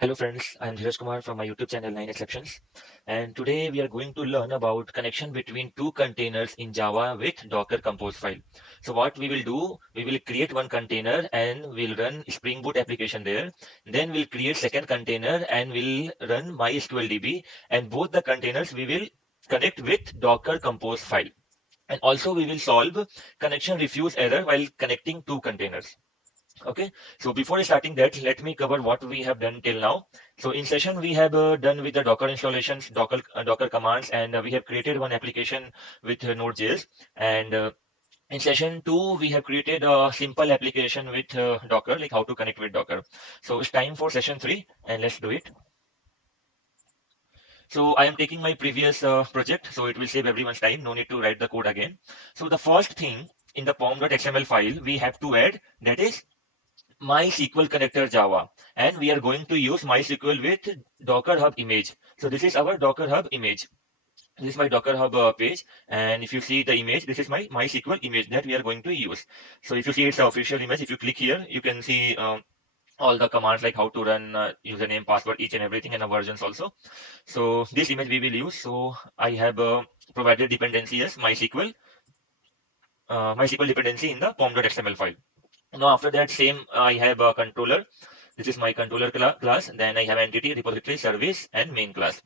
Hello friends, I am Dheeraj Kumar from my YouTube channel 9 Exceptions, and today we are going to learn about connection between two containers in Java with Docker Compose file. So what we will do, we will create one container and we'll run Spring Boot application there. Then we'll create second container and we'll run MySQLDB, and both the containers we will connect with Docker Compose file. And also we will solve connection refuse error while connecting two containers. Okay, so before starting that, let me cover what we have done till now. So in session, we have done with the Docker installations, Docker commands, and we have created one application with Node.js. And in session two, we have created a simple application with Docker, like how to connect with Docker. So it's time for session three, and let's do it. So I am taking my previous project, so it will save everyone's time. No need to write the code again. So the first thing in the pom.xml file we have to add, that is MySQL connector Java, and we are going to use MySQL with Docker Hub image. So this is our Docker Hub image. This is my Docker Hub page, and if you see the image, this is my MySQL image that we are going to use. So if you see it's the official image, if you click here, you can see all the commands like how to run, username, password, each and everything, and the versions also. So this image we will use. So I have provided dependency as MySQL dependency in the pom.xml file. Now after that, same I have a controller. This is my controller class. Then I have entity, repository, service, and main class.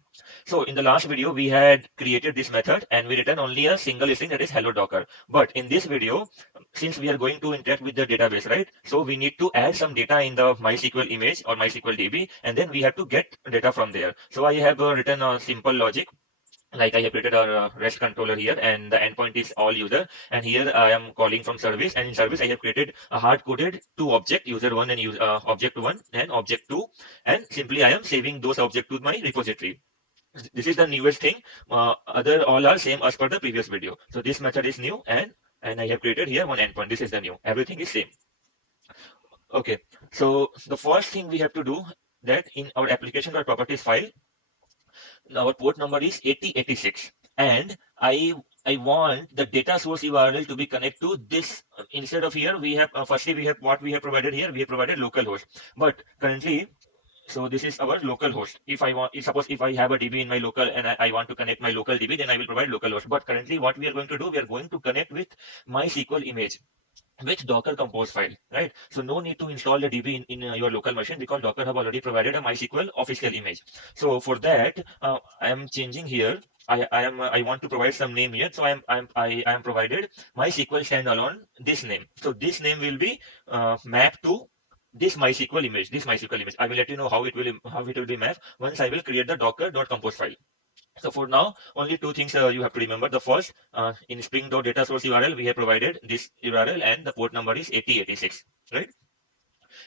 So in the last video, we had created this method and we return only a single string, that is hello docker. But in this video, since we are going to interact with the database, right? So we need to add some data in the MySQL image or MySQL DB, and then we have to get data from there. So I have written a simple logic, like I have created a REST controller here, and the endpoint is all user, and here I am calling from service, and in service I have created a hard-coded two object, user one and object one and object two, and simply I am saving those object to my repository. This is the newest thing. Other all are same as per the previous video. So this method is new, and I have created here one endpoint. This is the new. Everything is same. Okay. So the first thing we have to do, that in our application.properties file, our port number is 8086, and I want the data source URL to be connected to this. Instead of here, we have firstly we have what we have provided here. We have provided localhost, but currently, so this is our local host. If I want, if suppose if I have a DB in my local and I want to connect my local DB, then I will provide localhost. But currently, what we are going to do, we are going to connect with MySQL image with Docker Compose file, right? So no need to install the DB in your local machine, because Docker have already provided a MySQL official image. So for that, I am changing here. I want to provide some name here. So I am provided MySQL standalone this name. So this name will be mapped to this MySQL image. This MySQL image. I will let you know how it will be mapped once I will create the docker.compose file. So for now, only two things you have to remember. The first, in spring.data source URL, we have provided this URL and the port number is 8086, right?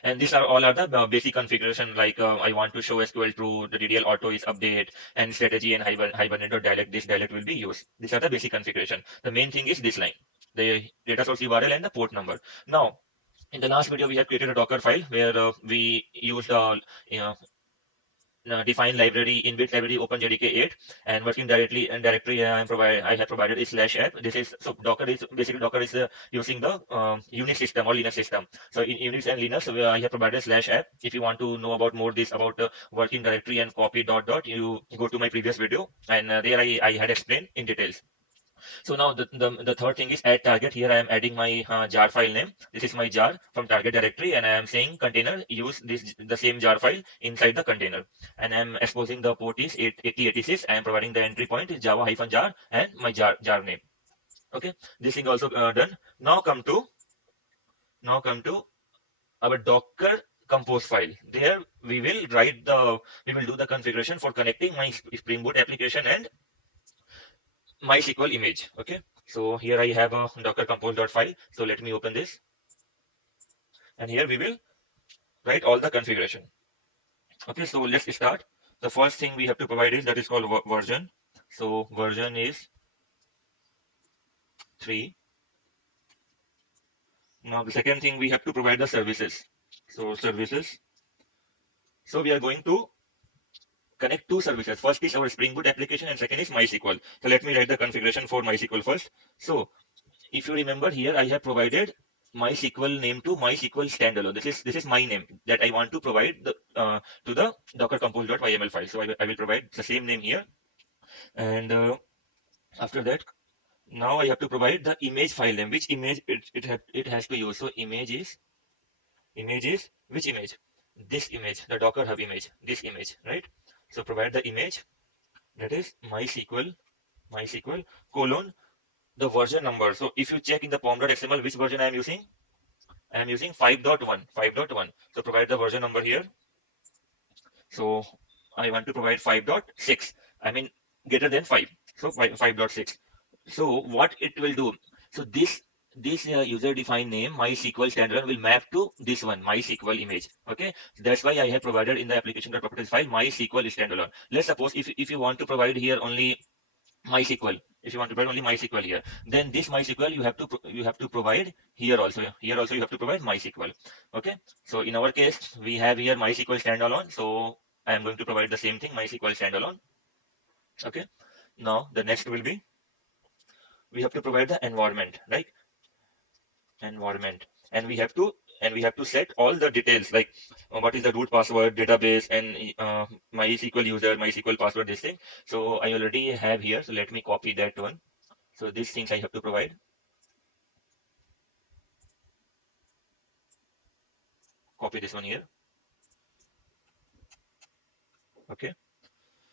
And these are all are the basic configuration, like I want to show SQL true, the DDL auto is update, and strategy and hibernate.dialect, this dialect will be used. These are the basic configuration. The main thing is this line, the data source URL and the port number. Now, in the last video, we have created a Docker file where we used you know, define library inbuilt library OpenJDK 8, and working directly and directory I have provided is /app. This is so Docker is basically Docker is using the Unix system or Linux system. So in Unix and Linux, I have provided /app. If you want to know about more this about working directory and copy dot, you go to my previous video, and there I had explained in details. So now the third thing is add target. Here I am adding my jar file name. This is my jar from target directory, and I am saying container use this the same jar file inside the container. And I am exposing the port is 8086. I am providing the entry point is java-jar and my jar name. Okay, this thing also done. Now come to our Docker compose file. There we will do the configuration for connecting my Spring Boot application and MySQL image. Okay, so here I have a docker compose.file. So let me open this, and here we will write all the configuration. Okay, so let's start. The first thing we have to provide is that is called version. So version is 3. Now the second thing we have to provide the services. So services. So we are going to connect two services. First is our Spring Boot application and second is MySQL. So let me write the configuration for MySQL first. So if you remember here, I have provided MySQL name to MySQL standalone. This is my name that I want to provide to the Docker compose.yml file. So I will provide the same name here, and after that, now I have to provide the image file name. Which image it has to use. So image is which image? This image, the Docker Hub image, this image, right? So provide the image, that is MySQL colon the version number. So if you check in the pom.xml which version I am using, I am using 5.1. So provide the version number here. So I want to provide 5.6. I mean greater than 5. So 5.6. So what it will do? So this user defined name MySQL standalone will map to this one MySQL image. Okay, so that's why I have provided in the application.properties file MySQL standalone. Let's suppose if you want to provide here only MySQL. If you want to provide only MySQL here, then this MySQL you have to provide here also. Here also you have to provide MySQL. Okay. So in our case, we have here MySQL standalone. So I am going to provide the same thing, MySQL standalone. Okay. Now the next will be we have to provide the environment, right? Environment, and we have to set all the details like what is the root password, database, and MySQL user, MySQL password, this thing. So I already have here. So let me copy that one. So these things I have to provide. Copy this one here. Okay.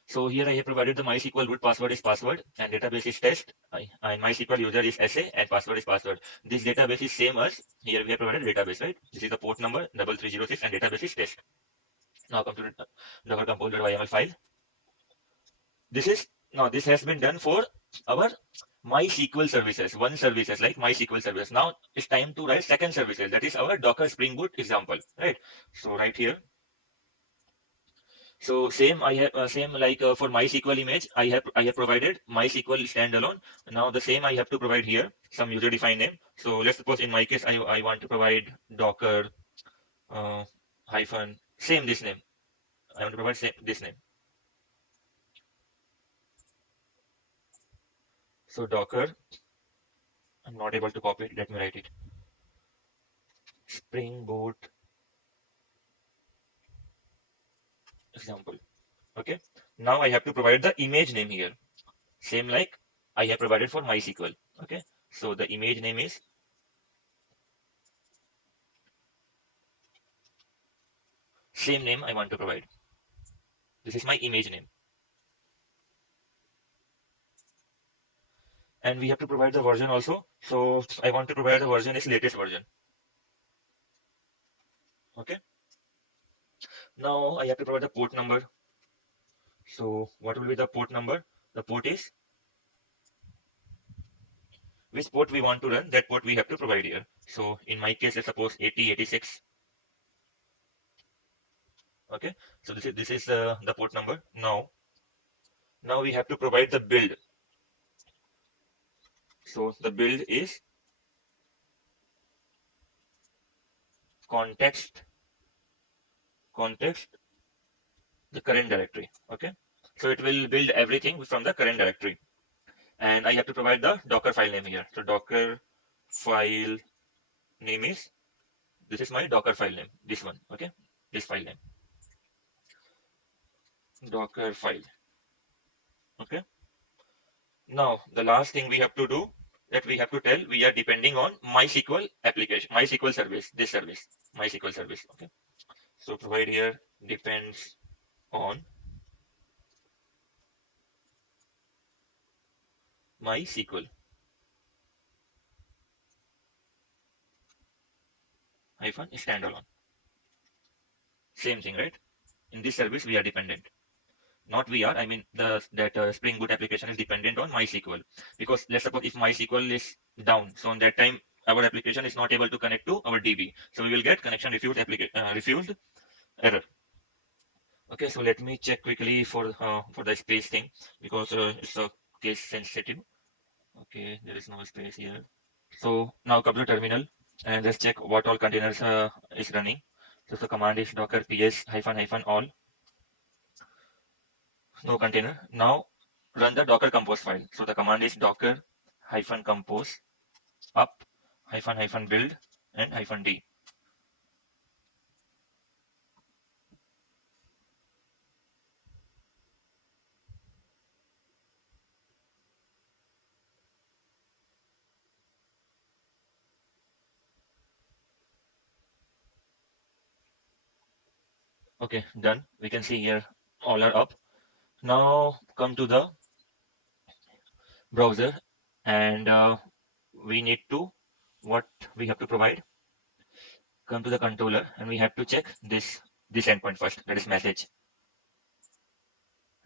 So here I have provided the MySQL root password is password and database is test. And MySQL user is SA and password is password. This database is same as here we have provided database, right? This is the port number 3306 and database is test. Now come to the Docker compose.yml file. This has been done for our MySQL services, one services like MySQL service. Now it's time to write second services. That is our Docker Spring Boot example, right? So right here. So same I have same like for MySQL image I have provided MySQL standalone. Now the same I have to provide here some user defined name. So let's suppose in my case I want to provide Docker hyphen same this name. I want to provide this name. So Docker, I'm not able to copy it. Let me write it. Spring Boot example. Okay. Now I have to provide the image name here. Same like I have provided for MySQL. Okay. So the image name is same name I want to provide. This is my image name. And we have to provide the version also. So I want to provide the version is latest version. Okay. Now I have to provide the port number. So what will be the port number? The port is which port we want to run, that port we have to provide here. So in my case, let's suppose 8086. Okay. So this is the port number. Now we have to provide the build. So the build is context the current directory. Okay. So it will build everything from the current directory. And I have to provide the Docker file name here. So Docker file name is, this is my Docker file name, this one. Okay. This file name, Docker file. Okay. Now the last thing we have to do, that we have to tell we are depending on MySQL application, MySQL service, this service, MySQL service. Okay. So provide here depends on MySQL hyphen standalone. Same thing, right? In this service we are dependent. Not we are, I mean that Spring Boot application is dependent on MySQL, because let's suppose if MySQL is down, so on that time our application is not able to connect to our DB, so we will get connection refused error. Okay, so let me check quickly for the space thing, because it's a case sensitive. Okay, there is no space here. So now come to terminal and let's check what all containers is running. So the command is docker ps hyphen hyphen all, no container. Now run the docker compose file. So the command is docker hyphen compose up hyphen hyphen build. and -d. Okay, done. We can see here all are up. Now come to the browser, and we need to what we have to provide. Come to the controller, and we have to check this endpoint first. That is message.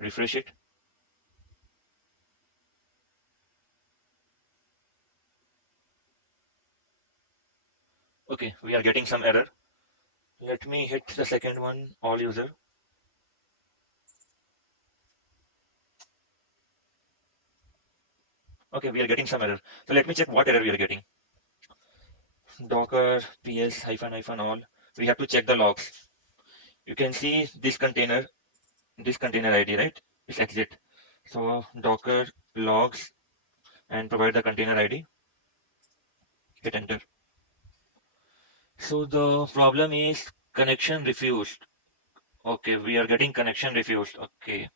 Refresh it. Okay, we are getting some error. Let me hit the second one, all user. Okay, we are getting some error. So let me check what error we are getting. Docker ps hyphen all. We have to check the logs. You can see this container ID, right? It's exit. So Docker logs and provide the container ID. Hit enter. So the problem is connection refused. Okay, we are getting connection refused. Okay.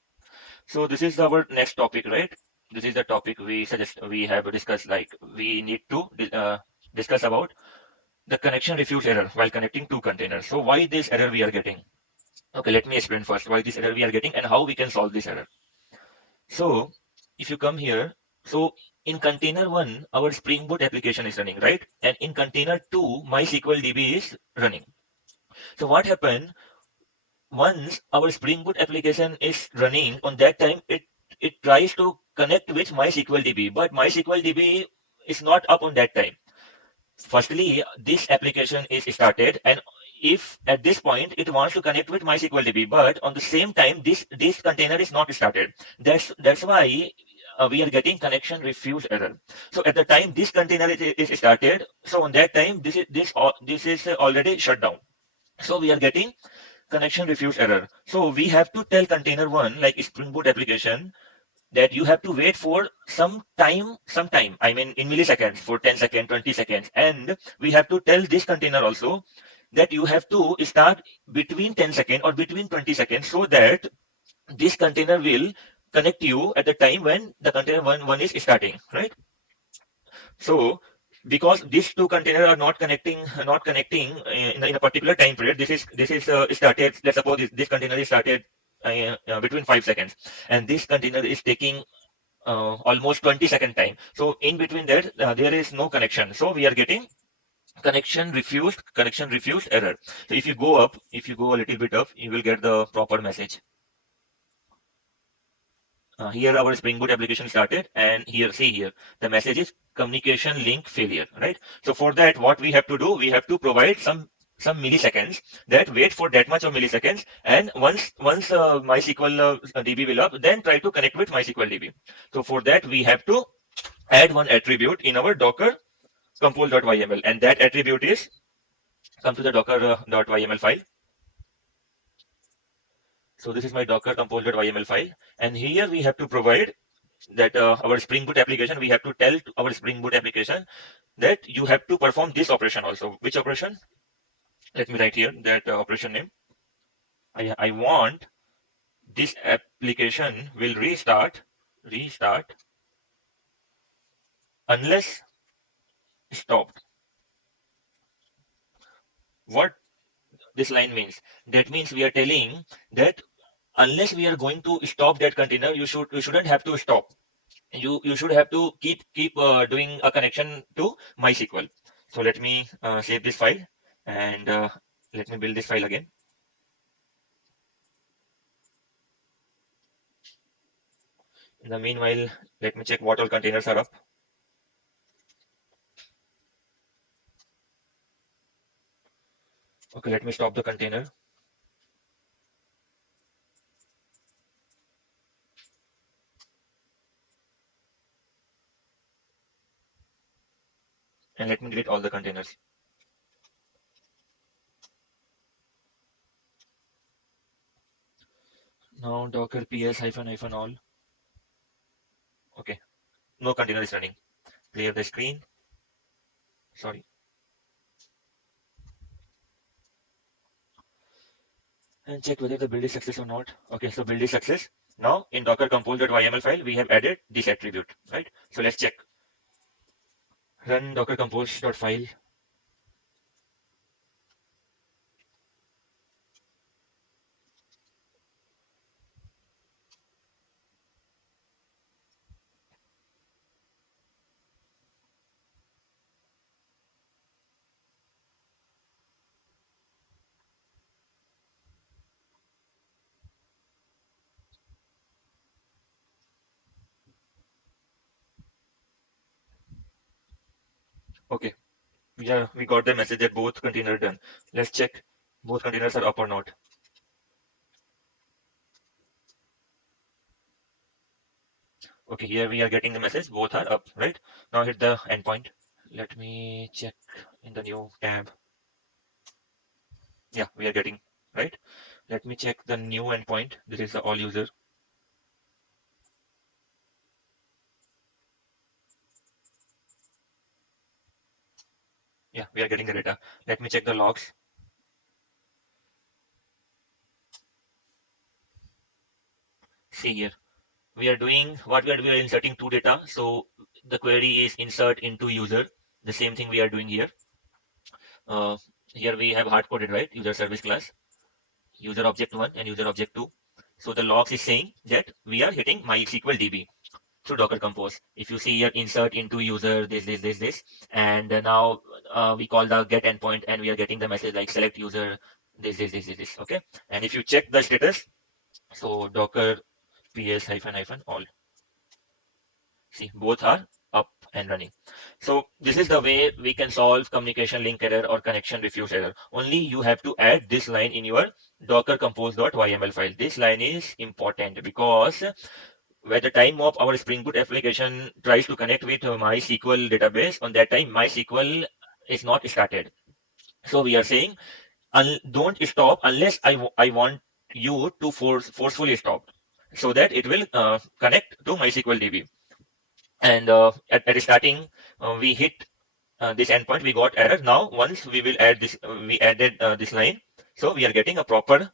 So this is our next topic, right? This is the topic we have discussed. Like we need to discuss about the connection refused error while connecting two containers. So why this error we are getting? Okay, let me explain first why this error we are getting and how we can solve this error. So if you come here, so in container one, our Spring Boot application is running, right? And in container two, MySQL DB is running. So what happened once our Spring Boot application is running on that time, it tries to connect with MySQL DB, but MySQL DB is not up on that time. Firstly, this application is started, and if at this point it wants to connect with MySQL DB, but on the same time this container is not started. That's why we are getting connection refuse error. So at the time this container is started, so on that time this is already shut down. So we are getting connection refuse error. So we have to tell container one, like Spring Boot application, that you have to wait for some time, I mean in milliseconds, for 10 seconds, 20 seconds. And we have to tell this container also that you have to start between 10 seconds or between 20 seconds so that this container will connect you at the time when the container one is starting, right? So because these two containers are not connecting in a particular time period, this is started. Let's suppose this container is started between 5 seconds, and this container is taking almost 20-second time. So in between that, there is no connection. So we are getting connection refused error. So if you go a little bit up, you will get the proper message. Here our Spring Boot application started, and here, see here, the message is communication link failure, right? So for that, what we have to do, we have to provide some milliseconds, that wait for that much of milliseconds, and once MySQL DB will up, then try to connect with MySQL DB. So for that, we have to add one attribute in our Docker compose.yml, and that attribute is, come to the docker.yml file. So this is my docker compose.yml file, and here we have to provide that our Spring Boot application, we have to tell to our Spring Boot application that you have to perform this operation also. Which operation? Let me write here that operation name. I want this application will restart unless stopped. What this line means? That means we are telling that unless we are going to stop that container, you shouldn't have to stop. You should have to keep doing a connection to MySQL. So let me save this file, and let me build this file again. In the meanwhile, let me check what all containers are up. Okay, let me stop the container. And let me delete all the containers. Now docker ps hyphen all. Okay, no container is running. Clear the screen. Sorry. and check whether the build is success or not. Okay, so build is success. Now in Docker compose.yml file, we have added this attribute, right? So let's check. Run docker compose.file. Okay, we got the message that both containers are done. Let's check both containers are up or not. Okay, here we are getting the message both are up, right? Now hit the endpoint. Let me check in the new tab. Yeah, we are getting, right? Let me check the new endpoint. This is the all user. Yeah, we are getting the data. Let me check the logs. See here, we are doing what we are inserting two data. So the query is insert into user. The same thing we are doing here. Uh, Here we have hard coded, right? User service class, user object 1 and user object 2. So the logs is saying that we are hitting MySQL DB through Docker Compose. If you see here, insert into user, this, and now we call the get endpoint and we are getting the message like select user, this, okay? And if you check the status, so Docker ps -- all. See, both are up and running. So this is the way we can solve communication link error or connection refuse error. Only you have to add this line in your docker compose.yml file. This line is important because by the time of our Spring Boot application tries to connect with MySQL database, on that time MySQL is not started. So we are saying don't stop unless I want you to forcefully stop so that it will connect to MySQL DB. And at starting, we hit this endpoint, we got error. Now, once we will add this, we added this line. So we are getting a proper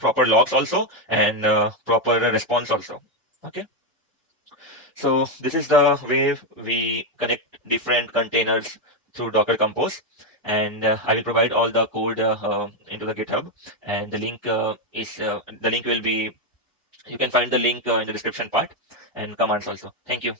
logs also and proper response also. Okay. So this is the way we connect different containers through Docker Compose. And I will provide all the code into the GitHub. And the link the link will be, you can find the link in the description part and commands also. Thank you.